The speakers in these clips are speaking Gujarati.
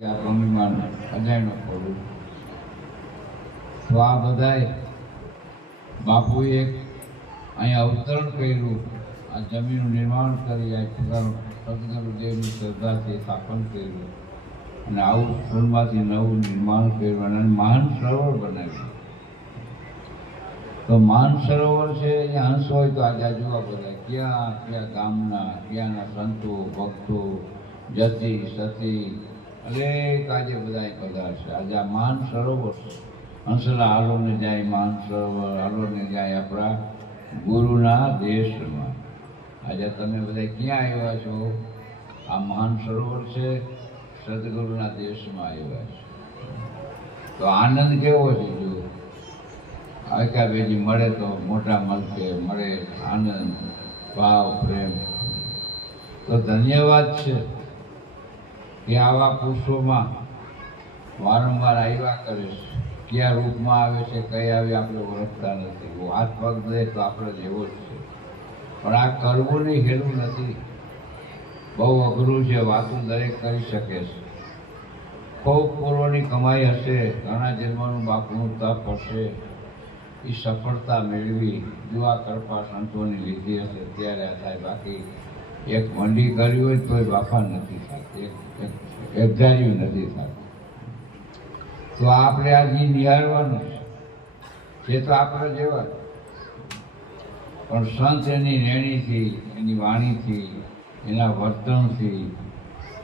ભૂમિમાં અજાયણો કરું તો આ બધાય બાપુએ અહીંયા અવતરણ કર્યું, આ જમીનનું નિર્માણ કરી, આ સદગુરુદેવની શ્રદ્ધાથી સ્થાપન કર્યું અને આવું સ્થળમાંથી નવું નિર્માણ કર્યું અને મહાન સરોવર બનાવ્યું. તો મહાન સરોવર છે અહીંયા હંસ હોય તો આજે જોવા બધા ક્યાં ક્યાં ગામના ક્યાંના સંતો ભક્તો જતી સતી અનેક આજે બધા પધારશે. આજે આ મહાન સરોવર છે. હંસલા હાલોને જાય મહાન સરોવર, હાલોને જાય આપણા ગુરુના દેશમાં. આજે તમે બધા ક્યાં આવ્યા છો? આ મહાન સરોવર છે, સદગુરુના દેશમાં આવ્યા છે. તો આનંદ કેવો છે? જો એકાબેજી મળે તો મોટા મલકે મળે આનંદ ભાવ પ્રેમ. તો ધન્યવાદ છે કે આવા પુરુષોમાં વારંવાર આવ્યા કરે છે. કયા રૂપમાં આવે છે, કઈ આવે આપણે ઓળખતા નથી. હાથ પગ દે તો આપણે જેવો જ છે, પણ આ કરવું નહીં હેલું નથી, બહુ અઘરું છે. વાતું દરેક કરી શકે છે. ખૂબ પૂર્વની કમાઈ હશે, ઘણા જન્મનું બાપુનું તપ હશે, એ સફળતા મેળવી દુઆ કૃપા સંતોની લીધી હશે ત્યારે આ થાય. બાકી એક મંડી કરી હોય તોય બાપા નથી થતી, એક ધાર્યું નથી થતું. તો આપણે આ જે નિહાળવાનું છે તો આપણે જેવા, પણ સંત એની રેણીથી, એની વાણીથી, એના વર્તનથી,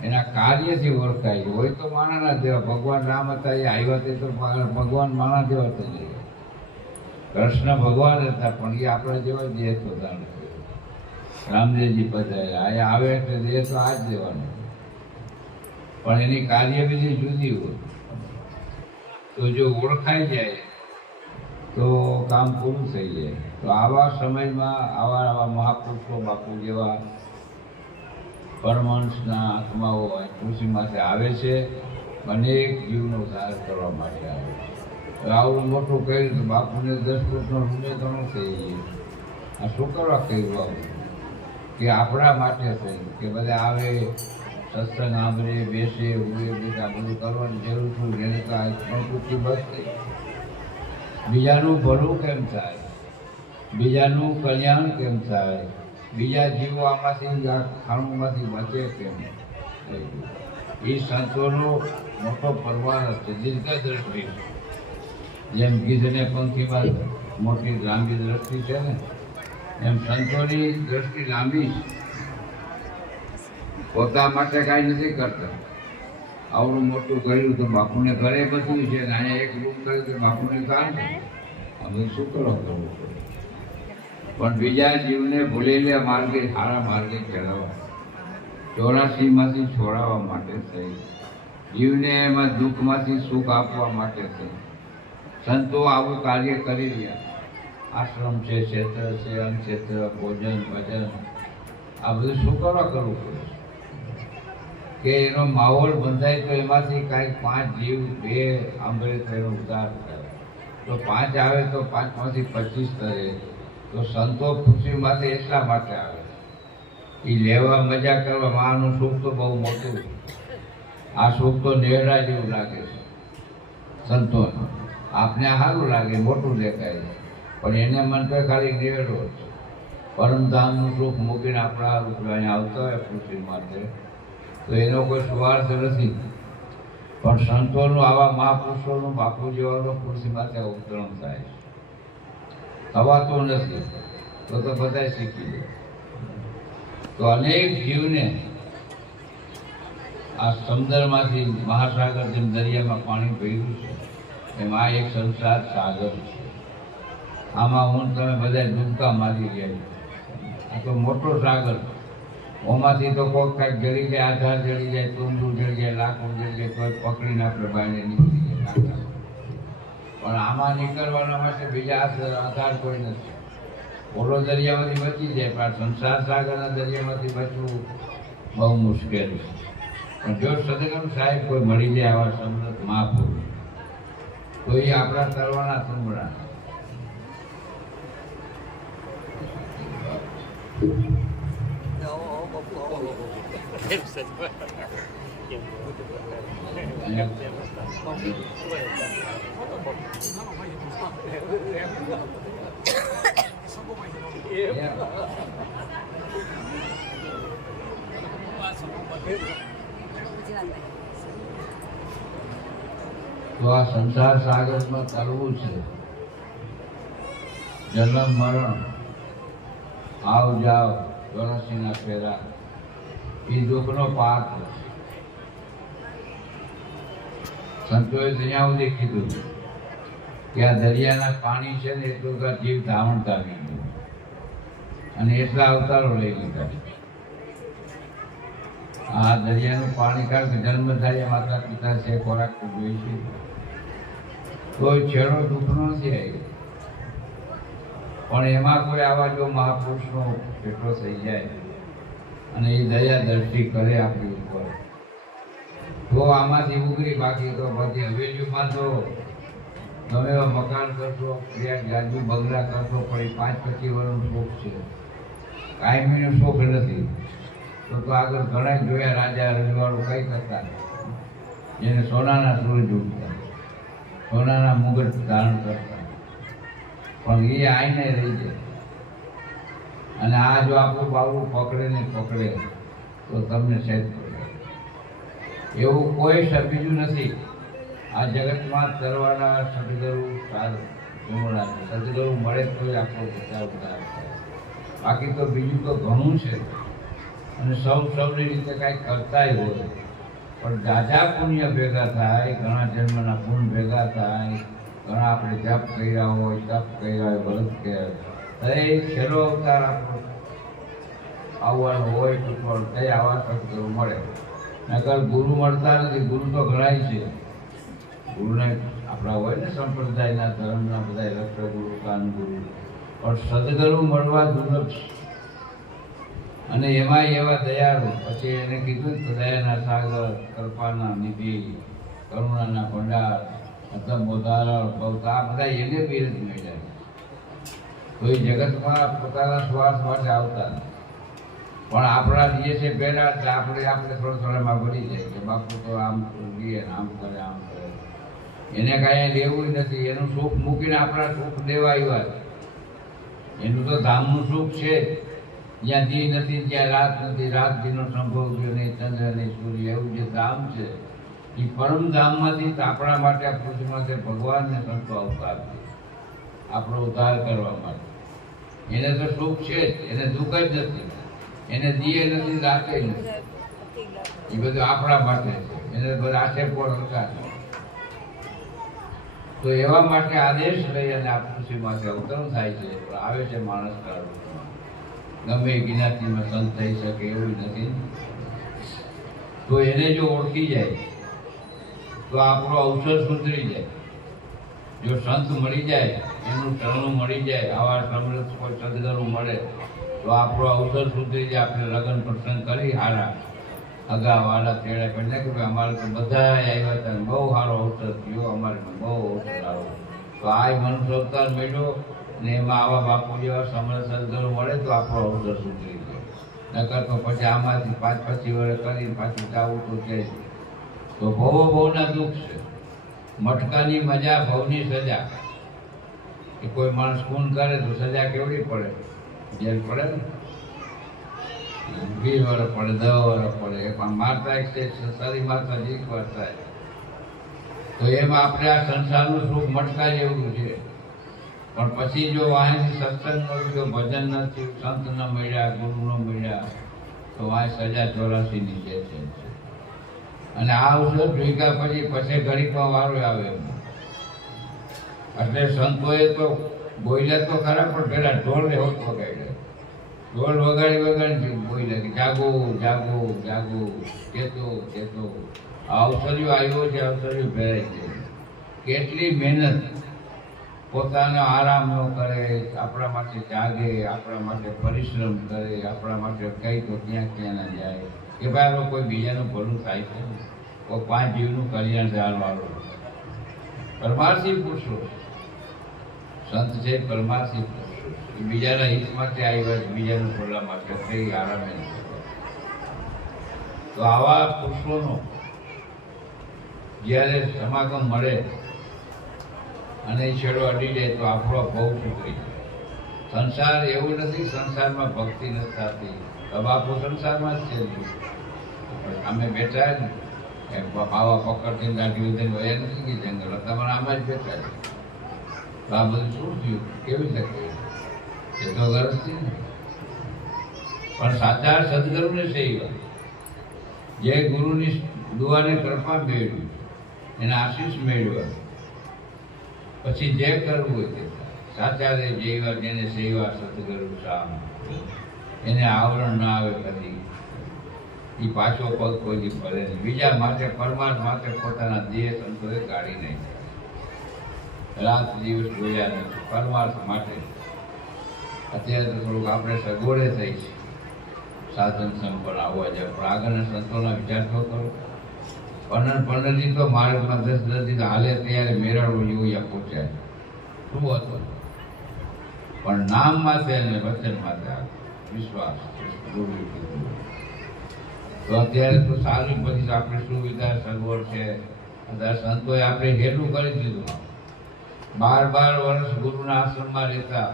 એના કાર્યથી ઓળખાય હોય. તો માણાના જેવા ભગવાન રામ હતા, એ આવ્યા તે તો ભગવાન માણા જેવા તો નહીં. કૃષ્ણ ભગવાન હતા પણ એ આપણા જેવા દેહ પોતા નથી. રામદેવજી પધાર્યા, અહીંયા આવે એટલે દેહ તો આ જ દેવાનો, પણ એની કાર્યવિધિ જુદી હોય. તો જો ઓળખાઈ જાય તો કામ પૂરું થઈ જાય. તો આવા સમયમાં આવા મહાપુરુષો બાપુ જેવા પરમહંસના આત્માઓ કૃષિમાંથી આવે છે, અનેક જીવનો ઉદ્ધાર કરવા માટે આવે છે. આવું મોટું કર્યું તો બાપુને 10 કૃષ્ણ રૂમે ઘણું થઈ ગયું. આ શું કરવા કર્યું આવું? કે આપણા માટે થયું કે બધા આવે, સત્સંગ સાંભળે, બેસે, ઉભે બેસા બધું કરવાની જરૂર છું. જેને કાંઈ સંકૃતિ બચશે, બીજાનું ભલું કેમ થાય, બીજાનું કલ્યાણ કેમ થાય, બીજા જીવો આમાંથી આ ખાણુંમાંથી બચે કેમ? એ સંતોનો મોટો પરવાર છે, દીર્ઘદ્રષ્ટિ. જેમ ગીધને પંખીમાં મોટી લાંબી દ્રષ્ટિ છે ને, એમ સંતોની દ્રષ્ટિ લાંબી છે. પોતા માટે કાંઈ નથી કરતા. આવડું મોટું કર્યું તો બાપુને ઘરે બધું છે ને, અહીંયા એક રૂમ કર્યું તો બાપુને કામ છે. અમે શું કરવું પડે? પણ બીજા જીવને ભૂલેલા માર્ગે, સારા માર્ગે ચલાવવા, 84માંથી છોડાવવા માટે થઈ. જીવને એમાં દુઃખમાંથી સુખ આપવા માટે થઈ સંતો આવું કાર્ય કરી રહ્યા. આશ્રમ છે, ક્ષેત્ર છે, અન્નક્ષેત્ર, ભોજન ભજન, આ બધું શું કરવા કરવું પડે કે એનો માહોલ બંધાય તો એમાંથી કાંઈક 5 જીવ 2 આંબળે થઈને ઉદ્ધાર થાય. તો 5 આવે તો 5માંથી 25 કરે. તો સંતો ખુશીમાંથી એટલા માટે આવે, એ લેવા મજા કરવા. માનું સુખ તો બહુ મોટું, આ સુખ તો નેહડા જેવું લાગે છે સંતોને. આપને સારું લાગે, મોટું દેખાય, પણ એને મન તો ખાલી નેહડો છે. પરમધામનું સુખ મૂકીને આપણા અહીંયા આવતા હોય ખુશી માટે, તો એનો કોઈ સ્વાર્થ નથી. પણ સંતોનું, આવા મહાપુરુષોનું, બાપુ જેવાનું ખુશી માટે અવતરણ થાય છે. થવાતું નથી તો બધા શીખી લે. તો અનેક જીવને આ સમુદ્રમાંથી મહાસાગર જેમ દરિયામાં પાણી ભર્યું છે, એમાં એક સંસાર સાગર છે. આમાં હું તમે બધા ડૂબકા મારી ગયા. આ તો મોટો સાગર. ઓમાંથી તો કોઈક કાંઈક જડી જાય, આધાર જડી જાય, તુંડું જડી જાય, લાકડું જડી જાય, કોઈ પકડીને આપણે બાઈને નીકળી જાય. પણ આમાં નીકળવાના માટે બીજા આધાર કોઈ નથી. ઓલો દરિયામાંથી બચી જાય, પણ સંસાર સાગરના દરિયામાંથી બચવું બહુ મુશ્કેલ છે. પણ જો સદગુરુ સાહેબ કોઈ મળી જાય આવા સમૃદ્ધ મહાપુરુષ, તો એ આપણા તરવાના થંભણા. તો આ સંસાર સાગરમાં તરવું છે. જન્મ મરણ, આવ જાવ, ચોરાસીના ફેરા, એ દુઃખનો પાક. સંતોએ ત્યાં સુધી કીધું કે આ દરિયાના પાણી છે ને એટલું તો જીવ ધાવણ કરી ગયું અને એટલા અવતારો લઈ લીધા. આ દરિયાનું પાણી કારણ કે જન્મ થાય માતા પિતા છે, ખોરાક જોઈ છે, કોઈ છેડો દુઃખનો નથી આવ્યો. પણ એમાં કોઈ આવા જો મહાપુરુષનો ભેટો થઈ જાય અને એ દયા દ્રષ્ટિ કરે આપણી ઉપર તો આમાંથી ઉગરી. બાકી તો બધી હવેલીમાં તો તમે એવા મકાન કરશો, ક્રિયા જાજુ બંગલા કરશો, પણ એ 5-25 વર્ષનું સુખ છે, કાયમીનું સુખ નથી. તો આગળ ઘણા જોયા રાજા રજવાડું કઈ કરતા જેને સોનાના સૂરજ ઉઠતા, સોનાના મુગટ ધારણ કરતા, પણ એ આઈને રહી જાય. અને આ જો આપણું બાવડું પકડે ને પકડે તો તમને સહેજ પડે. એવું કોઈ બીજું નથી આ જગતમાં તરવાના. સદગુરુ જોડણા છે, સદગુરુ મળે તો આપણો ઉદ્ધાર થાય. બાકી તો બીજું તો ઘણું છે અને સૌની રીતે કાંઈક કરતાય હોય પણ જાજા પુણ્ય ભેગા થાય, ઘણા જન્મના પુણ્ય ભેગા થાય, ઘણા આપણે જપ કર્યા હોય, તપ કર્યા હોય, વ્રત કર્યા એ છેલ્લો અવતાર આપણો આવવાનો હોય તો તે આવા સદગુરુ મળે. નકર ગુરુ મળતા નથી. ગુરુ તો ઘણાય છે. ગુરુને આપણા હોય ને સંપ્રદાયના ધર્મના બધા લક્ષગુરુ, કાનગુરુ, પણ સદગુરુ મળવા દુર્લભ છે. અને એમાં એવા દયાળુ. પછી એને કીધું કે દયાના સાગર, કૃપાના નિધિ, કરુણાના ભંડાર, અતમ ઉદાહરણ બહુ આ બધા એને બિરજ મળ્યા. તો એ જગતમાં પોતાના સ્વાર્થ માટે આવતા પણ આપણા જે છે પહેલા આપણે થોડામાં ભરી જાય કે બાપુ તો આમ દે, આમ કરે, આમ કરે. એને કાંઈ લેવું નથી. એનું સુખ મૂકીને આપણા સુખ દેવા આવ્યા. એનું તો ધામનું સુખ છે જ્યાં દી નથી, જ્યાં રાત નથી, રાત દીનો સંભવ નહીં, ચંદ્ર નહીં, સૂર્ય, એવું જે ધામ છે એ પરમ ધામમાંથી આપણા માટે આ પૃથ્વીમાંથી ભગવાનને સંતો અવતાર છે આપણો ઉદ્ધાર કરવા માટે. એને તો સુખ છે જ, એને દુઃખ જ નથી, એને દીએ નથી, રાતે નથી. એ બધું આપણા માટે છે. એને બધા આક્ષેપો સરકાર. તો એવા માટે આદેશ લઈ અને આ પૃથ્વીમાંથી અવતરણ થાય છે. આવે છે માણસ કાળમાં, ગમે જ્ઞાતિમાં સંત થઈ શકે એવું નથી. તો એને જો ઓળખી જાય તો આપણો અવસર સુધરી જાય. જો સંત મળી જાય, એનું શરણું મળી જાય, આવા સમૃદ્ધ કોઈ સદગુરુ મળે તો આપણો અવસર સુધરી જાય. આપણે લગ્ન પ્રસંગ કરી હારા અગા વાળા તેડા કરીને કે ભાઈ અમારે તો બધા આવ્યા હતા, બહુ સારો અવસર થયો, અમારે બહુ અવસર આવ્યો. તો આ મનુષ્ય અવતાર મેળ્યો ને એમાં આવા બાપુ જેવા સમર્થ સદગુરુ મળે તો આપણો અવસર સુધરી જાય. નકર તો પછી આમાંથી 5-25 વર્ષ કરીને પાછું જવું તો છે જ. તો ભવના દુઃખ છે. મટકાની મજા, ભવની સજા. કે કોઈ માણસ ખૂન કરે તો સજા કેવડી પડે? જેલ પડે ને, 20 વર્ષ પડે, 10 વર્ષ પડે. પણ મારતા એક શરીર મારતા જ એક વાર થાય. તો એમાં આપણે આ સંસારનું સુખ મટકા જેવું છે. પણ પછી જો અહીંથી સત્સંગ ન થયો, ભજન ન થયું, સંત ન મળ્યા, ગુરુ ન મળ્યા તો આ સજા 84ની જે છે. અને આ અવસર જોઈતા પછી ઘડીકમાં વારો આવે. એટલે સંતોએ તો બોલ્યા તો ખરા, પણ પેલા ઢોલને હોત વગાડ્યા. ઢોલ વગાડી બોલ્યા કે જાગો, જાગો, જાગો, કેતો, કેતો. આ અવસર્યો આવ્યો છે, અવસર્યો ભેરાય છે. કેટલી મહેનત, પોતાનો આરામ ન કરે, આપણા માટે જાગે, આપણા માટે પરિશ્રમ કરે, આપણા માટે કઈ તો ક્યાં ના જાય કે ભાઈ કોઈ બીજાનું ભલું થાય છે, કોઈ 5 જીવનું કલ્યાણ જાણવાળો. પરમાર્થી પુરુષો સંત છે, પરમાર્થી પુરુષો. બીજાના હિત માટે આવ્યા, બીજાનું ભલા માટે કઈ આરામે નથી. તો આવા પુરુષોનો જ્યારે સમાગમ મળે અને એ છેડો અડી જાય તો આપણો બહુ સુધરી જાય. સંસાર એવું નથી, સંસારમાં ભક્તિ નથી થતી. બાપુ સંસારમાં જ છે. અમે બેઠા ને બાવા પકડતી દાઢી ઉધીને વયા નથી કે જંગલ તમારે આમાં જ બેઠા છે. તો આ બધું શું થયું, કેવી રીતે એ તો ગરજથી ને. પણ સાચા સદગુરુને સેવા, જે ગુરુની દુઆને કૃપા મેળવી, એને આશીષ મેળવ્યા, પછી જે કરવું હોય તે સાચા રે જેવા જેને સેવા સદગુરુ સામ, એને આવરણ ના આવે કદી, એ પાછો પગ કોઈ ફરે નહીં. બીજા માટે પરમાર્થ માટે પોતાના દેહ સંતોએ કાઢી નાખ્યા, રાત દિવસ જોયા નથી પરમાર્થ માટે. અત્યારે તો થોડુંક આપણે સગવડે થઈ છે સાધન સંપન્ન આવવા જાય, પણ આગળના સંતોના વિચાર તો કરો. પંદરથી તો માર્ગમાં 10 દી હાલે ત્યારે મેળાડું એવું પહોંચાય શું હતું, પણ નામ માથે અને વચન માથે વિશ્વાસ. તો અત્યારે તો સારી બધી આપણે સુવિધા સગવડ છે. બધા સંતોએ આપણે હેલું કરી દીધું. 12 વર્ષ ગુરુના આશ્રમમાં રહેતા,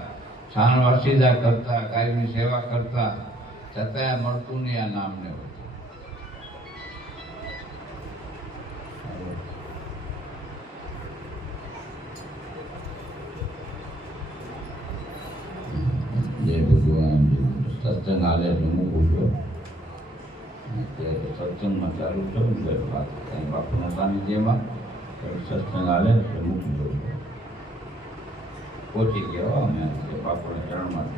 છાણ વસીદા કરતા, ગાયની સેવા કરતા, છતાંય મળતું નહીં આ નામને. જય ભગવાન. સત્સંગ હાલે એટલે મૂકું છું. અત્યારે સત્સંગમાં ચાલુ છે ને વાત બાપુના સાનિધ્યમાં સત્સંગ હાલે એટલે મૂકી દઉં. પહોંચી ગયા અમે બાપુના ચરણમાં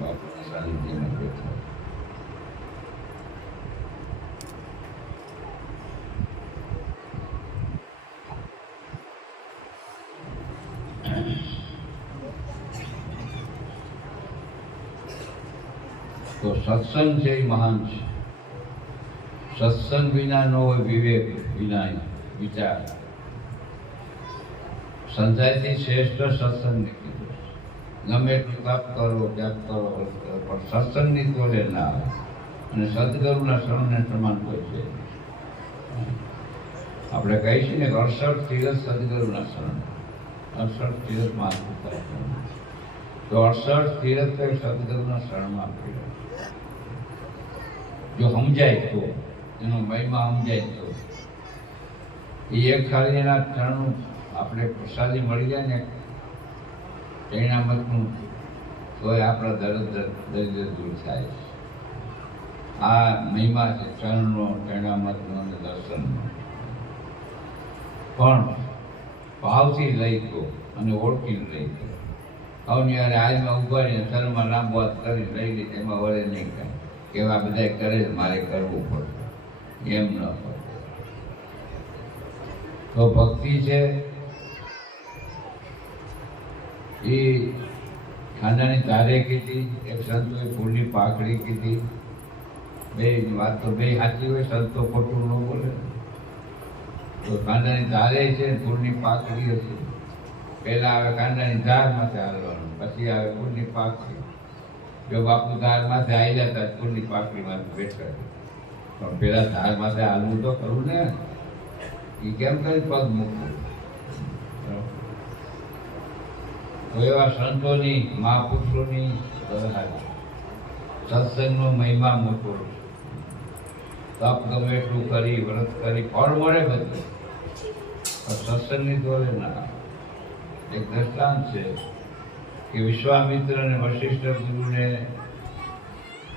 બાપુના સાનિધ્યમાં બેઠા. તો સત્સંગ છે એ મહાન છે. સત્સંગ વિના નો હોય વિવેક, વિના વિચાર. સંસારથી શ્રેષ્ઠ સત્સંગ કીધું. ગમે એટલું તપ કરો, જપ કરો, પણ સત્સંગની તોલે ના આવે. અને સદગુરુના શરણને સમાન કોઈ છે. આપણે કહીએ છીએ ને 68 તીરથ સદગુરુના શરણ, 68 તીરથ માથું થાય. તો 68 તીરથ તો સદગુરુના શરણમાં પીડે. જો સમજાય તો, એનો મહિમા સમજાય તો, એ એક ખાલી એના ચરણનું આપણે પ્રસાદી મળી જાય ને ચૈણામતનું, તો એ આપણા દરિદ્ર દૂર થાય. આ મહિમા છે ચરણનો, ચૈણામતનો અને દર્શનનો. પણ ભાવથી લઈ તો અને ઓળખીને લઈ તો. આવની યારે આજમાં ઉભા રહીને શરણમાં લાંબો હાથ કરી લઈ લે, એમાં વળે નહીં કાંઈ. કેવા બધા કરે મારે કરવું પડે, એમ ન પડે. તો ભક્તિ છે એ ખાંદાની તારે કીધી, એક સંતોએ ફૂલની પાકડી કીધી. બે વાત તો બે સાચી હોય, સંતો ખોટું ન બોલે. તો કાંદાની તારે છે, ફૂલની પાકડી હતી. પહેલા આવે કાંદાની ધાર માથે હાલવાનું, પછી આવે ફૂલની પાકડી. જો બાપુ ધાર માથે આવી જતા ફૂલની પાકડી માથે બેઠા, પણ પેલા ધાર માથે હાલવું તો ખરું ને. એ કેમ કરી પગ મૂકવું? તો એવા સંતોની, મહાપુરુષોની સત્સંગનો મહિમા મોટો. તપ ગમે એટલું કરી, વ્રત કરી, ફળ મળે બધું, પણ સત્સંગની દોરે ના. એક દ્રષ્ટાંત છે કે વિશ્વામિત્ર અને વશિષ્ઠ ગુરુને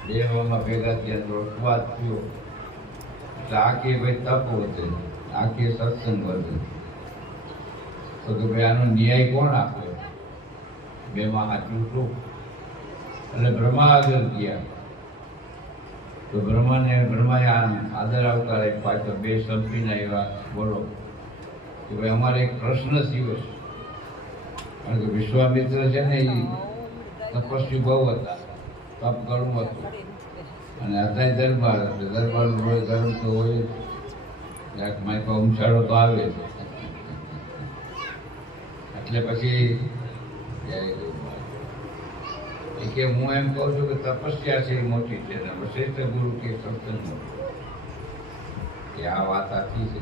દેવામાં ભેગા થયા તો અપવાદ થયો. એટલે આખી ભાઈ તપ વધે, આખી સત્સંગ વધે. તો કે ભાઈ આનો ન્યાય કોણ આપે? બેમાં સાચું શું? એટલે બ્રહ્મા આગળ ગયા. તો બ્રહ્માએ આદર આવકાર પાછળ બે સંપીના એવા બોલો કે ભાઈ અમારે એક પ્રશ્ન થયો છે. કારણ કે વિશ્વામિત્ર છે ને એ તપસ્વી બહુ હતા, તપ ઘણું હતું, અને હતા દરબાર, એટલે દરબારનું હોય ગરમ તો હોય જ, માઇકો ઉમસાડો તો આવે જ. એટલે પછી કે હું એમ કહું છું કે તપસ્યા છે એ મોટી છે, ને શ્રેષ્ઠ ગુરુ કે સત્સંગ મોટું. કે આ વાત આખી છે,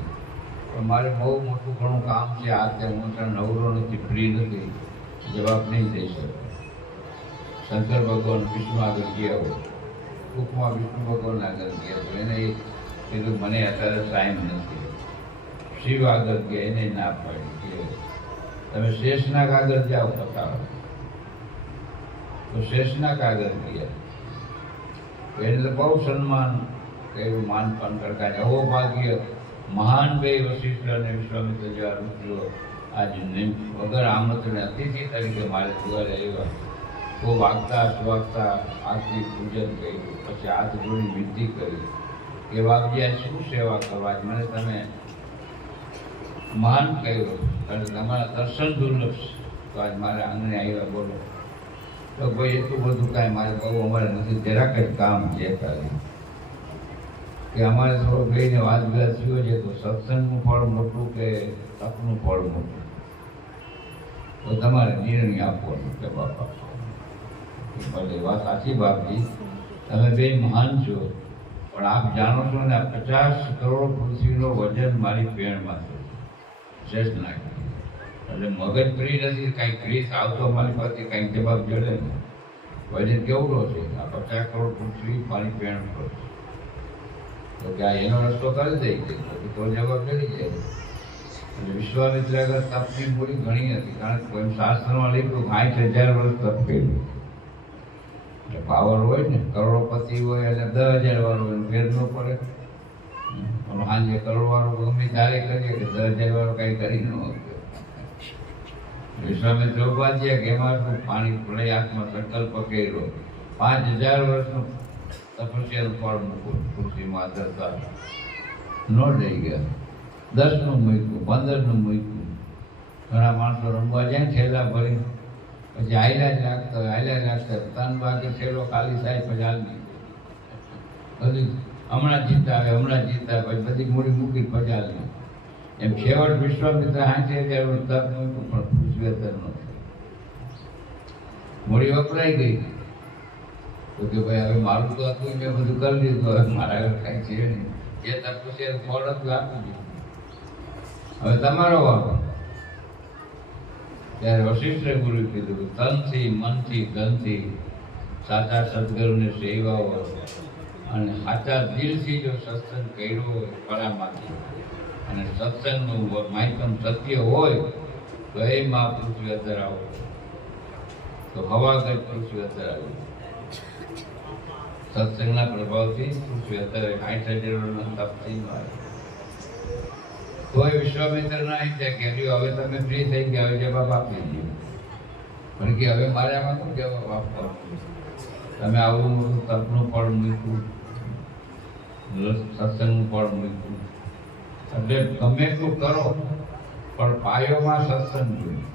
પણ મારે બહુ મોટું ઘણું કામ છે, આ તે હું નવરો નથી, ફ્રી નથી, જવાબ નહીં દઈ શકું. શંકર ભગવાન વિષ્ણુ આગળ ગયા હોય, ટૂંકમાં વિષ્ણુ ભગવાન આગળ ગયા હોય, એને કીધું મને અત્યારે ટાઈમ નથી. શિવ આગળ ગયા, એને ના પાડી કે તમે શેષનાગ આગળ જાઓ બતાવો. તો શેષનાગ આગળ ગયા, એને તો બહુ સન્માન કર્યું, માનપાન કરતા. અહો ભાગ્ય મહાન બે વશિષ્ઠ અને વિશ્વામિત્ર જેવા ઋષિઓ આજે વગર આમંત્રણે અતિથિ તરીકે મારે દ્વારે આવ્યા. ખૂબ વાગતા સ્વાગતા આરતી પૂજન કર્યું, પછી હાથ જોડી વિનંતી કરી કે બાપજી આ શું સેવા કરવા, મને તમે મહાન કહ્યું, અને તમારા દર્શન દુર્લભ છે, તો આજ મારે આંગણે આવ્યા. બોલો. તો ભાઈ એટલું બધું કાંઈ મારે બહુ અમારે નથી, જરાક જ કામ છે ખાલી કે અમારે થોડો ભાઈને વાત વિવાદ થયો છે, તો સત્સંગનું ફળ મોટું કે તપનું ફળ મોટું, તો તમારે નિર્ણય આપવાનો કે બાપા. ભલે વાત સાચી બાપજી, તમે બે મહાન છો, પણ આપ જાણો છો ને આ 50 કરોડ પૃથ્વીનો વજન મારી પેણમાં છે. શેષ નાખી એટલે મગજ ફ્રી નથી, કાંઈક ફ્રી આવતો મારી પાસે કાંઈક જવાબ જડે ને. વજન કેવડો છે? આ 50 કરોડ પૃથ્વી મારી પેણ પર છે, તો કે આ એનો રસ્તો કરી દઈ તો જવાબ જડી જાય. એટલે વિશ્વામિત્ર આગળ તપની મૂડી ઘણી હતી, કારણ કે કોઈ શાસ્ત્રમાં લખ્યું 60,000 વર્ષ તપ કર્યું. એટલે પાવર હોય ને, કરોડપતિ હોય એટલે 10,000 વાળો હોય, ફેર ન પડે. સાંજે કરોડ વાળો ગમે ત્યારે કરીએ કે 10,000 વાળો કઈ કરી ન હોય. વિશ્વામિત્ર ઉભા થયા કે એમાં શું પાણી પ્રયાસમાં સંકલ્પ કર્યો, 5,000 વર્ષનું તપસ્યાનું ફળ મૂકું ખુરશીમાં ધરતા ન લઈ ગયા. 10નું મૂક્યું, 15નું મૂક્યું. ઘણા માણસો રમવા જાય ઠેલા ભરી, પછી હાલ્યા જ રાખતા હોય, 3 વાગે ઠેલો ખાલી થાય, પછી હાલની બધી હમણાં જીતા આવે, પછી બધી મૂડી મૂકી પછી હાલની. એમ છેવટ વિશ્વામિત્ર 60,000 તપ મૂક્યું, પણ પૃથ્વી અત્યારે નથી. મૂડી વપરાઈ ગઈ. તો કે ભાઈ હવે મારું તો હતું, મેં બધું કરી દીધું, હવે મારા આગળ કાંઈ છે નહીં. જે તપસ્યા ફળ હતું આપી દીધું, હવે તમારો વાપરો. ત્યારે વશિષ્ઠે ગુરુ કીધું, તનથી, મનથી, ધનથી સાચા સદગુરુને સેવાઓ અને સાચા દિલથી જો સત્સંગ કર્યો હોય કળામાંથી, અને સત્સંગનું માહિતમ સત્ય હોય, તો એ માં પૃથ્વી અંદર આવો, તો હવાગત પૃથ્વી અંદર આવી. સત્સંગના પ્રભાવથી પૃથ્વી અત્યારે 60,000 તપથી આવે. તોય વિશ્વામિત્ર ના આવી જાય કે હવે તમે ફ્રી થઈ ગયા, હવે જવાબ આપી દીધો. પણ કે હવે મારે આમાં શું જવાબ આપવાનો? તમે આવું મોટું તપનું ફળ મૂક્યું, સત્સંગનું ફળ મૂક્યું, એટલે ગમે એટલું કરો, પણ પાયોમાં સત્સંગ જોઈએ.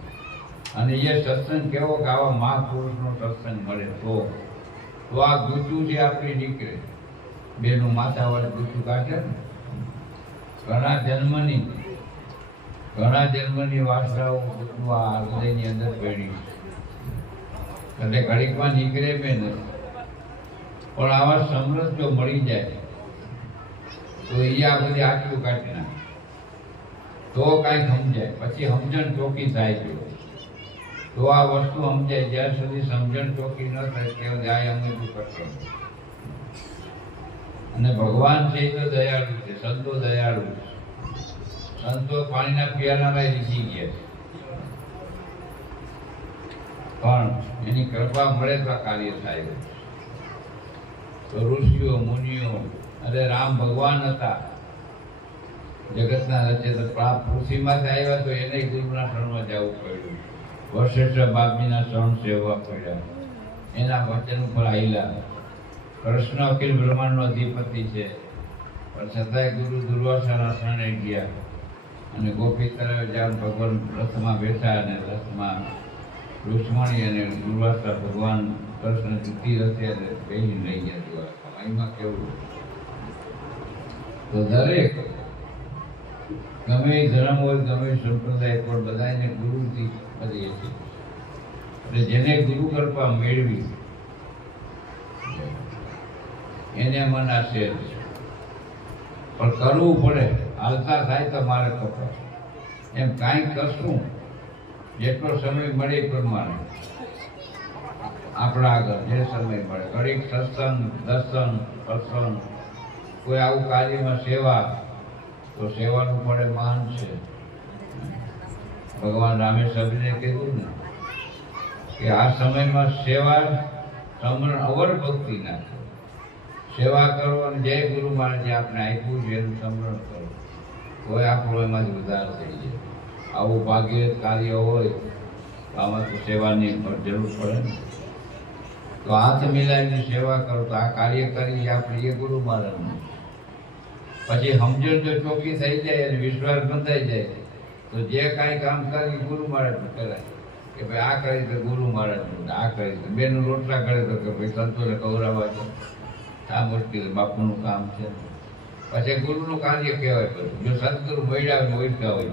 અને એ સત્સંગ કેવો કે આવા મહાપુરુષનો સત્સંગ મળે તો આ ગુચું જે આપણી નીકળે. બેનું માથાવાળી ગુચું કાઢે ને, ઘણા જન્મની વાસનાઓ આ હૃદયની અંદર પડી, એટલે ઘડીકમાં નીકળે મેં નથી. પણ આવા સમૃદ્ધ જો મળી જાય તો એ આ બધી આટલું કાઢી નાખે, તો કાંઈક સમજાય. પછી સમજણ ચોકી થાય છે, તો આ વસ્તુ સમજાય. જ્યાં સુધી સમજણ ચોકી ન થાય ત્યાં આ અમે કરતો. અને ભગવાન છે તો દયાળુ છે, સંતો દયાળુ છે. સંતો પાણીના પિયાલામાં રીસી ગયા છે, પણ એની કૃપા મળે તો કાર્ય થાય. તો ઋષિઓ મુનિઓ અને રામ ભગવાન હતા, જગતના રચયતા, પૃથ્વીમાંથી આવ્યા તો એને ગુરુના શરણમાં જવું પડ્યું. વશિષ્ઠ બાપજીના શરણ સેવા પડ્યા, એના વચન ઉપર આવેલા. કૃષ્ણ અખિલ બ્રહ્માંડનો અધિપતિ છે, પણ છતાંય ગુરુ દુર્વાસાના શરણે ગયા. અને ગોપી તરફ જ્યાં ભગવાન રથમાં બેઠા, અને રથમાં રુક્ષ્મણી અને દુર્વાસા ભગવાન કૃષ્ણ જુતી રથે બેહી લઈ ગયા દ્વારકા. એમાં કેવું તો દરેક ગમે ધર્મ હોય, ગમે સંપ્રદાય, પણ બધાને ગુરુથી બધી છે. એટલે જેને ગુરુ કૃપા મેળવી એને મન આશેર છે. પણ કરવું પડે. હાલતા થાય તો મારે કપાય એમ કાંઈક કરશું, જેટલો સમય મળે એ પ્રમાણે આપણા આગળ જે સમય મળે. ઘડીક સત્સંગ, દર્શન, સત્સંગ, કોઈ આવું કાર્યમાં સેવા, તો સેવાનું પડે મહાન છે. ભગવાન રામે સભીને કીધું ને કે આ સમયમાં સેવા સમરણ અવર ભક્તિ નાખો. સેવા કરો અને જય ગુરુ મહારાજ જે આપણે આપ્યું છે એનું સમરણ કરો, કોઈ આપણો એમાંથી ઉદ્ધાર થઈ જાય. આવું ભાગ્ય કાર્ય હોય તો આમાં તો સેવાની જરૂર પડે ને. તો હાથ મિલાવીને સેવા કરો તો આ કાર્ય કરી આપણે એ ગુરુ મહારાજનું. પછી સમજણ જો ચોખ્ખી થઈ જાય અને વિશ્વાસ બંધાઈ જાય તો જે કાંઈ કામ કરી ગુરુ મહારાજનું કરાય. કે ભાઈ આ કરી તો ગુરુ મહારાજનું, આ કરી તો બેનું રોટલા કરે તો કે ભાઈ સંતોને કવરાવવા છે, આ મુશ્કેલ બાપુનું કામ છે. પછી ગુરુનું કાર્ય કહેવાય. બધું જો સદગુરુ મળ્યા ઓળખ્યા હોય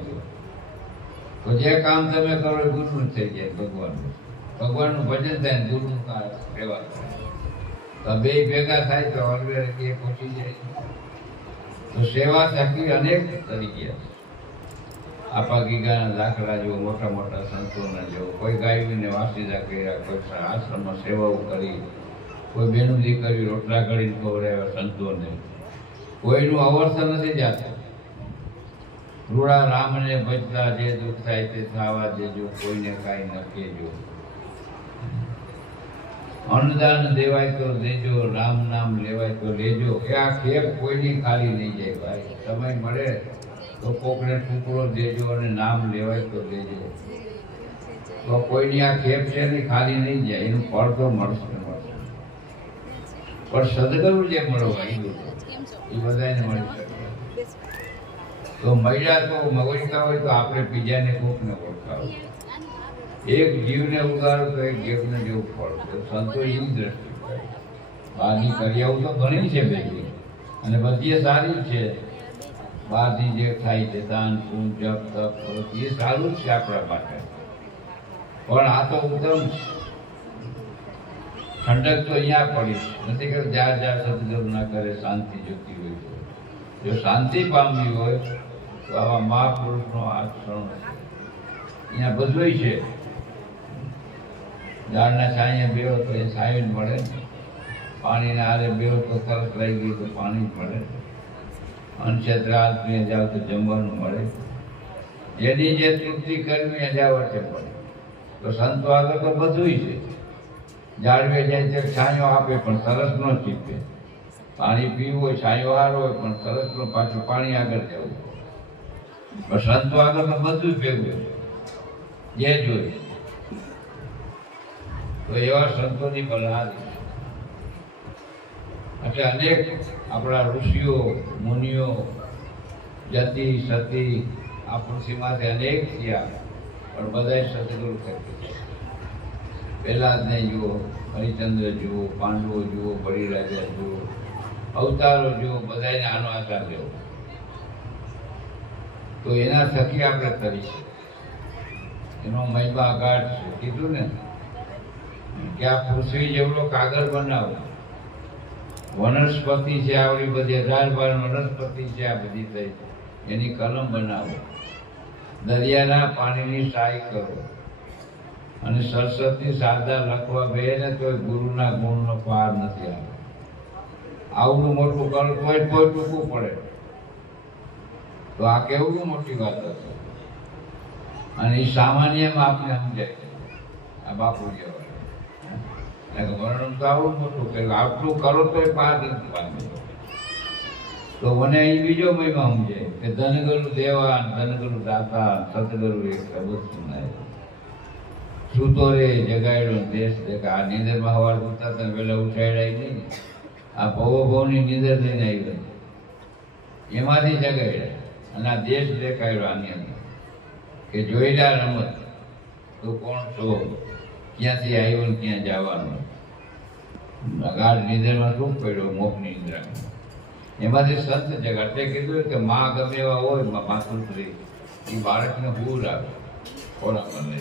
તો જે કામ તમે કરો એ ગુરુનું થઈ જાય. ભગવાનનું ભજન થાય ને ગુરુનું સેવા થાય તો બે ભેગા થાય તો હરવે એ પહોંચી જાય. તો સેવા થકી અનેક તરીકે આપા ગીગાના દાખલા જેવો, મોટા મોટા સંતોના જેવો, કોઈ ગાયોને વાસીદા કર્યા, કોઈ આશ્રમમાં સેવાઓ કરી, કોઈ બેનું દીકરી રોટલા કરીને ખવડાવ્યા સંતોને. કોઈનું અવર્થ નથી જાતું. રૂડા રામને ભજતા જે દુઃખ થાય તે થવા દેજો, કોઈને કાંઈ ન કહેજો. અન્નદાન દેવાય તો દેજો, રામ નામ લેવાય તો લેજો. એ આ ખેપ કોઈની ખાલી નહીં જાય ભાઈ. સમય મળે તો કોકને ટુકડો દેજો અને નામ લેવાય તો દેજો. તો કોઈની આ ખેપ છે ને ખાલી નહીં જાય. એનું ફળ તો મળશે. પણ સદગુરુ જે મળવા એ બધાને મળી શકે. તો મળ્યા તો ઓળખતા હોય તો આપણે બીજાને કોકને ઓળખાવું. એક જીવને ઉગાડો તો એક જીવને જેવું ફળ. સંતો એવી દ્રષ્ટિ બહારની કર્યાઓ તો ઘણી છે બધી અને બધી સારી છે. બહારની જે થાય છે દાન, પૂન, જપ, તપ એ સારું જ છે આપણા માટે. પણ આ તો ઉત્તમ છે. ઠંડક તો અહીંયા પડી નથી કે જ્યાં જ્યાં સદગુરુ ના કરે શાંતિ જોતી હોય તો. જો શાંતિ પામવી હોય તો આવા મહાપુરુષનો આચરણ છે. અહીંયા બધું છે. ઝાડના છાંયે બેહો તો એ છાંયો જ મળે. પાણીના આરે બેહો તો તરસ લાગી ગઈ તો પાણી જ મળે. અનક્ષેત્રાલ જાઓ તો જમવાનું મળે. જેની જે તૃપ્તિ કરવી એ જાવટે પડે. તો સંતો આગળ તો બધું છે. ઝાડવે જાય તે છાંયો આપે પણ તરસ ન ચીપે. પાણી પીવું હોય, છાંયો હારો હોય પણ તરસ નો પાછું પાણી આગળ જવું. પણ સંતો આગળ તો બધું જ ભેગું જે જોઈએ. તો એવા સંતોની બલહારી એટલે અનેક આપણા ઋષિઓ મુનિઓ જતી સતી આ પૃથ્વીમાંથી અનેક થયા પણ બધા સદગુરુ થકી. પહેલા જ નહીં જુઓ, હરિચંદ્ર જુઓ, પાંડવો જુઓ, બળીરાજા જુઓ, અવતારો જુઓ, બધાને આનો આધાર લેવો. તો એના થકી આપણે કરી છે. એનો મહિમા અગાઢ છે. કીધું ને કે આ પૃથ્વી જેવડો કાગળ બનાવો. વનસ્પતિ છે આવડી બધી 1000 વનસ્પતિ છે આ બધી થઈ, એની કલમ બનાવો. દરિયાના પાણીની સાય કરો અને સરસ્વતી શારદા લખવા બે ને તો ગુરુના ગુણનો પાર નથી આવે. આવડું મોટું કરો તોય ટૂંકું પડે. તો આ કેવડું મોટી વાત હશે. અને એ સામાન્યમાં આપણે સમજાય. આ બાપુ જેવા વર્ણન તો આવડું મોટું કે આટલું કરો તો એ પાર નથી પામે. તો મને અહીં બીજો મહિમા સમજે કે ધનગુરુ દેવાન, ધનગુરુ દાતા, સતગુરુ એક શબ્દ સુનાય. સૂતો રે જગાડ્યો દેશ દેખા. આ નીંદરમાં હવાર ઉઠતા હતા વહેલા ઉઠાડ્યા નહીં. આ ભવોભવની નીંદર થઈને આવી એમાંથી જગાડ્યા અને આ દેશ દેખાડ્યો આની અંદર કે જોયેલા રમત તો કોણ છો, ક્યાંથી આવ્યો ને ક્યાં જવાનું. ગાઢ નિંદરમાં શું પડ્યો મોક્ષની નિંદ્રામાં. એમાંથી સંત જગાડે કીધું કે માં ગમે એવા હોય માતૃશ્રી એ બાળકને ભૂલ આવે ખોરાક બને.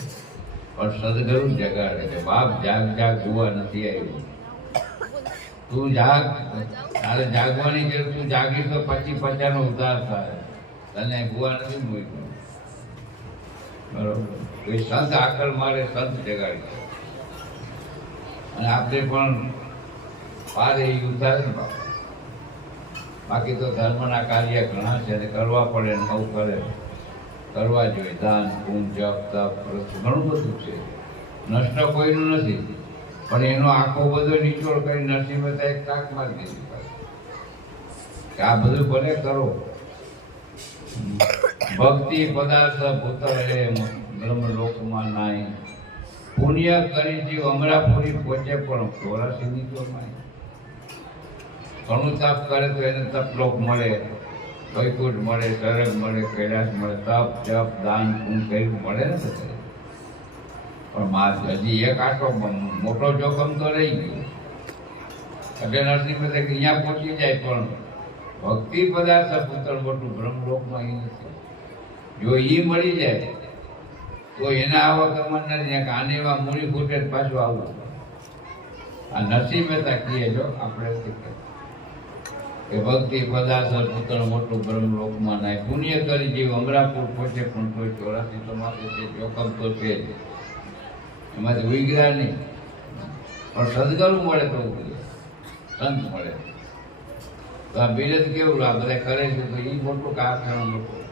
પણ સદગુરુ જગાડે કે બાપ જાગ જાગ જોવા નથી આવ્યું. તું જાગ, તારે જાગવાની જરૂર. તું જાગી તો 50-50 નો ઉદ્ધાર થાય. તને ગુવા નથી મૂક્યું, બરોબર? કોઈ સંત આકલ મારે, સંત જગાડી, અને આપણે પણ પારે એ ઉદ્ધાર ને બાપા. બાકી તો ધર્મના કાર્ય ઘણા છે અને કરવા પડે, નવું કરે, કરવા જોઈએ. દાન, પૂન, જપ, તપ, વ્રત ઘણું બધું છે. નષ્ટ કોઈનું નથી, પણ એનો આખો બધો નિચોડ કરી નરસિંહ મહેતા એક તાક મારી દીધી કે આ બધું ભલે કરો. ભક્તિ પદાર્થ પુત્ર હે બ્રહ્મલોકમાં નાય, પુણ્ય કરી જીવ અમરાપુરી પહોંચે પણ 84 ની તો માય. ઘણું તપ કરે તો એને તપલોક મળે, વૈકુંઠ મળે, સ્વર્ગ મળે, કૈલાસ મળે. તપ જપ દાન પૂન કર્યું મળે ને બધે. પણ હજી એક આટો મોટો જોખમ તો રહી ગયો. એટલે નરસિંહ મહેતા અહીંયા પહોંચી જાય, પણ ભક્તિ પદાર્થ પુત્ર મોટું બ્રહ્મલોકમાં એ નથી. જો એ મળી જાય તો એના આવા કમન નથી કે આને એવા મૂળી ફૂટે પાછું આવવું. આ નરસિંહ મહેતા કહીએ જો આપણે કે ભક્તિ પદાર્થ પુત્ર મોટું બ્રહ્મલોકમાં નાય, પુણ્ય કરી જીવ અમરાપુર પહોંચે પણ કોઈ 84 તો માથે છે. જોખમ તો છે જ, એમાંથી ઉગ્રા નહીં. પણ સદગુરુ મળે તો સંત મળે તો આ બિરદ કેવું આ બધા કરે છે તો એ મોટું કારખાનું મોટું.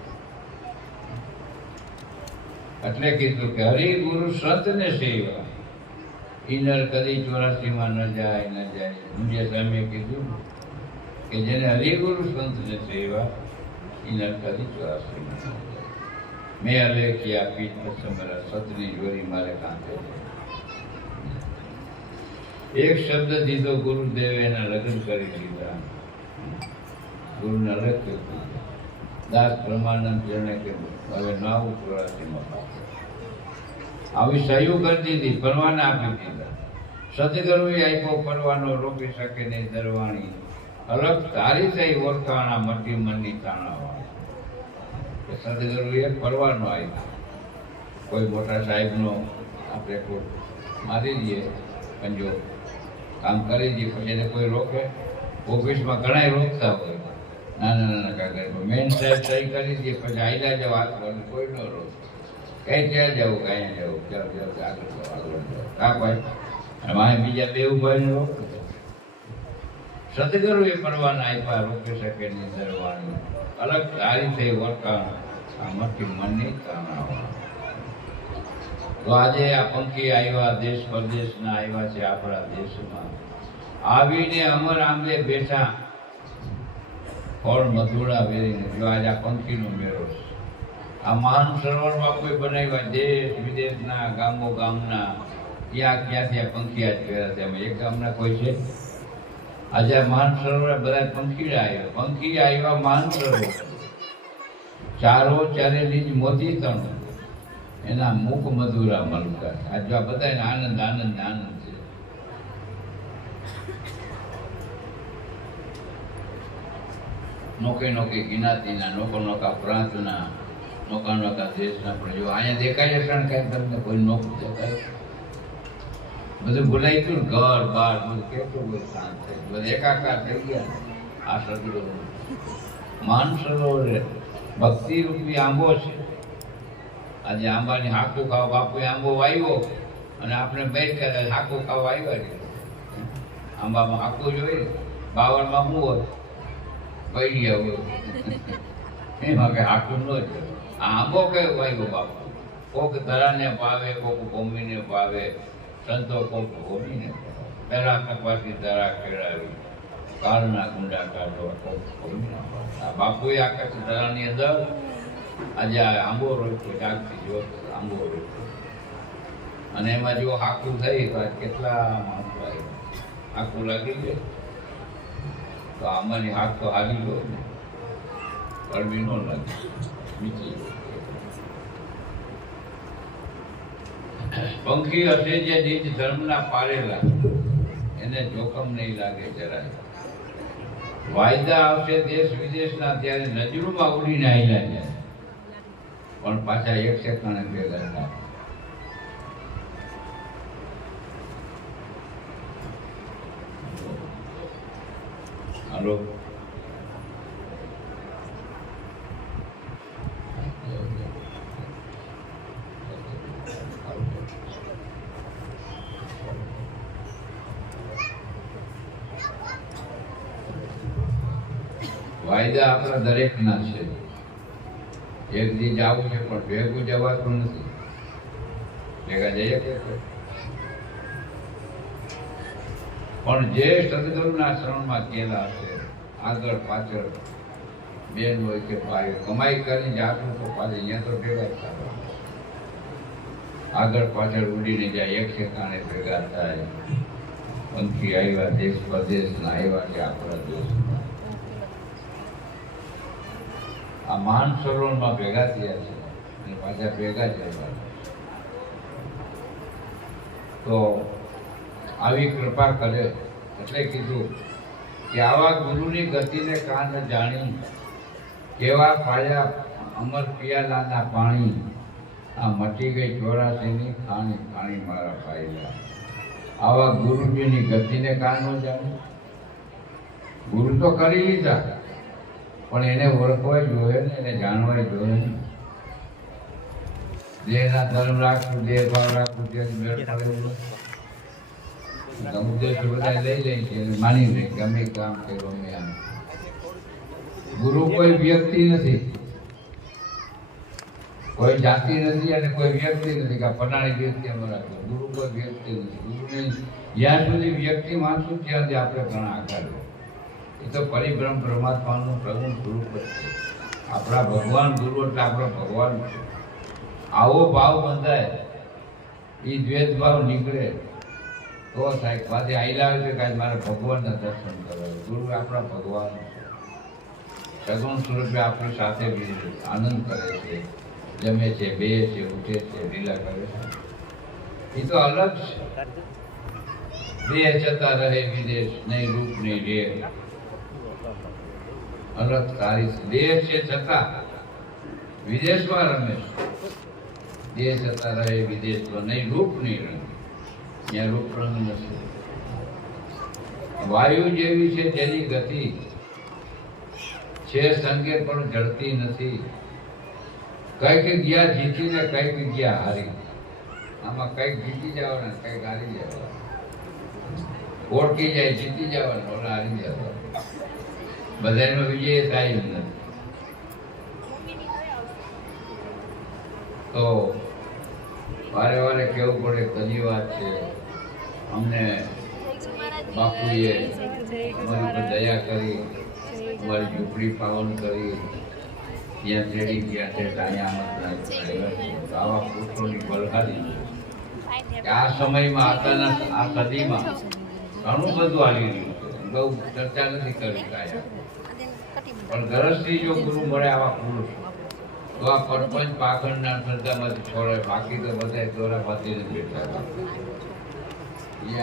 એટલે કીધું કે હરિગુરુ સંત ને સેવા, ઈનર કદી 84 માં ન જાય ન જાય. મુજે સામે કીધું કે જેને હરિગુરુ સંત ને સેવા, ઈનર કદી 84 માં ન જાય. મેં અલેખ્યા પીઠ સમરા, સતની જોરી મારે કાંતે. એક શબ્દ દીધો ગુરુદેવે, એના લગ્ન કરી દીધા. ગુરુના લગ્ન દાસ બ્રહ્માનંદ જેને કે હવે 84 આવી સહયું કરી દીધી, પરવાના આપી દીધા. સદગુરુએ આપ્યો પરવાનો, રોકી શકે નહીં દરવાણી. અલગ તારી થઈ ઓળખાણા, મટી મનની તાણાવાળી. સદગુરુએ પરવાનો આપ્યો. કોઈ મોટા સાહેબનો આપણે કોઈ મારી દઈએ પંજો, કામ કરી દઈએ, પછી એને કોઈ રોકે. ઓફિસમાં ઘણા રોકતા હોય, નાના નાના કાગળ. મેન સાહેબ સહી કરી દઈએ, પછી આયલા જાવ હાથ પર, કોઈ ન રોકે. કઈ ત્યાં જવું, કઈ જવું, ચાલ ચાલ આગળ જાઓ, આગળ જાઓ. કા ભાઈ મારે બીજા બે ઉભા ને રોક. સદગુરુએ પરવાના આપ્યા, રોકી શકે નહીં દરવાણી. અલગ સારી થઈ ઓળખાણ, આ મટી મનની તાણાવાળી. તો આજે આ પંખી આવ્યા, દેશ પરદેશના આવ્યા છે આપણા દેશમાં. આવીને અમર આંબે બેઠા, ફળ મધુડા વેરીને. જો આજે આ પંખીનો મેળો છે. આ મહાન સરોવરમાં કોઈ બનાવ્યા, દેશ વિદેશના, ગામો ગામના, ક્યાંથી આ પંખી આજ કર્યા છે. એક ગામના કોઈ છે આજે મહાન સરોવર બધા પંખી આવ્યા. પંખી આવ્યા મહાન સરોવર, ચારો ચારેલી જ મોતી તણો, એના મુખ મધુરા મલકા. આજ આ બધા આનંદ આનંદ આનંદ છે. નોકે નોકે જ્ઞાતિના, નોકા પ્રાંતના, નોકા દેશના. પણ જો અહીંયા દેખાય છે કાંઈ તમને કોઈ નોકરી દેખાય, બધું ભૂલાઈ ગયું. ઘર બાર બધું કેટલું બધું શાંત થઈ ગયું, બધું એકાકાર થઈ ગયા. આ સદગુરુ મહાન સરોવર ભક્તિ રૂપી આંબો છે. આજે આંબાની હાકું ખાવા, બાપુએ આંબો વાવ્યો અને આપણે બેર કર્યા, હાકું ખાવા આવ્યા છે. આંબામાં હાકું જોઈએ, બાવળમાં શું હોય, પડી હોય. એમાં કઈ હાકું ન જોઈએ. આ આંબો કયો વાવ્યો બાપુ? કોક ધરાને ભાવે, કોક ભૂમિને ભાવે, સંતો કોક ભૂમિને ધરા તકવાથી ધરા ખેડાવી, કાળના ગુંડા કાઢવા કોક ભૂમિને ભાવે. આ બાપુએ આખા ધરાની અંદર આજે આ આંબો રોક્યો, જાગતી જોત આંબો રોક્યો. અને એમાં જો હાકું થઈ તો કેટલા માણસો આવ્યા. હાકું લાગી ગયું તો આમાંની હાક તો હાલી ગયો ને, કડવી ન લાગી, બીજી. પંખી હશે જે નિજ ધર્મના પારેલા, એને જોખમ નહીં લાગે જરાય. વાયદા આવશે દેશ વિદેશના, ત્યારે નજરોમાં ઉડીને આવેલા જાય, પણ પાછા એક સેકન્ડ ભેગા થાય. હલો વાયદા આપણા દરેકના છે. એક દી જવું છે પણ ભેગું જવાતું નથી. ભેગા જઈએ કે પણ જે સદગુરુના શરણમાં ગયેલા છે, આગળ પાછળ બેન હોય કે ભાઈ કમાઈ કરી જાતું તો પાછળ અહીંયા તો ભેગા જ થવા. આગળ પાછળ ઉડીને જાય, એક ઠેકાણે ભેગા થાય. પંખી આવ્યા દેશ પરદેશના આવ્યા છે આપણા દેશમાં. આ મહાન સરોવરમાં ભેગા થયા છે અને પાછા ભેગા જ રહેવાના. તો આવી કૃપા કરે એટલે કીધું કે આવા ગુરુની ગતિને કાન જાણી, કેવા પાયા અમર પિયાલાના પાણી, આ મટી ગઈ 84ની ખાણી ખાણી મારા પાયલા. આવા ગુરુજીની ગતિને કાન ન જાણી. ગુરુ તો કરી લીધા પણ એને ઓળખવા જોઈએ ને, એને જાણવા જોઈએ ને. દેહના ધર્મ રાખવું, દેહ ભાવ રાખવું, ત્યાં મેળ પડે. ઉદ્દેશ બધા લઈ લે છે, માની લે ગમે કામ કરો મેં આમ. ગુરુ કોઈ વ્યક્તિ નથી, કોઈ જાતિ નથી અને કોઈ વ્યક્તિ નથી કે ફલાણી વ્યક્તિ અમારા. ગુરુ કોઈ વ્યક્તિ નથી. ગુરુને જ્યાં સુધી વ્યક્તિ માનશું ત્યાં સુધી આપણે ઘણા આકાર. એ તો પરિબ્રહ્મ પરમાત્માનું પ્રગુણ સ્વરૂપ જ છે. આપણા ભગવાન ગુરુ એટલે આપણો ભગવાન છે. આવો ભાવ બંધાય, એ દ્વેષ ભાવ નીકળે તો સાહેબ પાછી આયલા આવે છે કે મારે ભગવાનના દર્શન કરવા. ગુરુ આપણા ભગવાન છે, સગુણ સ્વરૂપે આપણી સાથે આનંદ કરે છે, જમે છે, બે છે, ઉઠે છે, લીલા કરે છે. એ તો અલગ છે. દેહ જતા રહે વિદેશ, નહીં રૂપ નહીં દેહ. અલગ તારી દેહ છે છતાં વિદેશમાં રમે છે. દેહ જતા રહે વિદેશમાં, નહીં રૂપ નહીં રંગ. ત્યાં રૂપ રંગ નથી. વાયુ જેવી છે તેની ગતિ છે સંગે પણ જડતી નથી. કઈક ગયા જીતીને કઈક ગયા હારી. આમાં કઈક જીતી જવાના, કઈક હારી જવાના. ઓળખી જાય જીતી જવાનું, ઓલા હારી જવાનું. બધાનો વિજય થાય એમ નથી. તો વારે વારે કેવું પડે, કદી વાત છે. અમને બાપુએ અમારી પર દયા કરી, અમારી ઝૂંપડી પાવન કરી, ત્યાં તેડી ગયા છે અહીંયા. આવા પુરુષોની બલહારી છે. આ સમયમાં આતાના આ સદીમાં ઘણું બધું હાલી રહ્યું છે. બહુ ચર્ચા નથી કરી કાંઈ. પણ ગરજથી જો ગુરુ મળે આવા પુરુષ તો આ પરપંચ પાખંડના શ્રદ્ધામાંથી છોડે. બાકી તો બધા દોરા પાથરીને બેઠા હતા.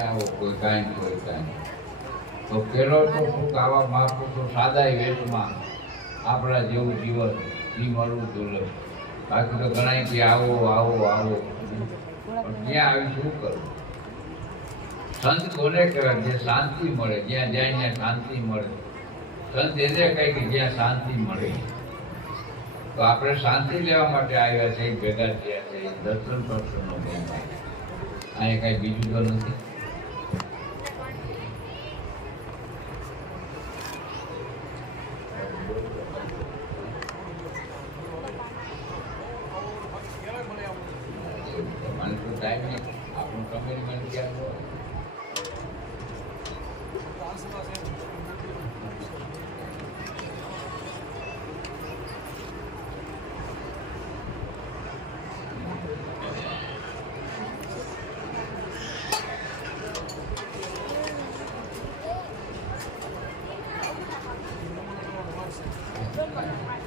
આવો કોઈ કાંઈ કોઈ કાંઈ. તો પેલો તો શું આવા મહાપુરુષો સાદા વેશમાં આપણા જેવું જીવન એ મળવું દુર્લભ. બાકી તો ઘણા કે આવો આવો આવો, પણ ત્યાં આવી શું કરવું? સંત કોને કહેવાય? જે શાંતિ મળે, જ્યાં જાય ત્યાં શાંતિ મળે. સંત એને કહે કે જ્યાં શાંતિ મળે. તો આપણે શાંતિ લેવા માટે આવ્યા છે, ભેગા થયા છે. દર્શન દર્શનનો બેન અહીંયા કઈ બીજું તો નથી. મને તો ટાઈમ નહીં. આપણું કમેન્ટ મને ક્યાં Good one.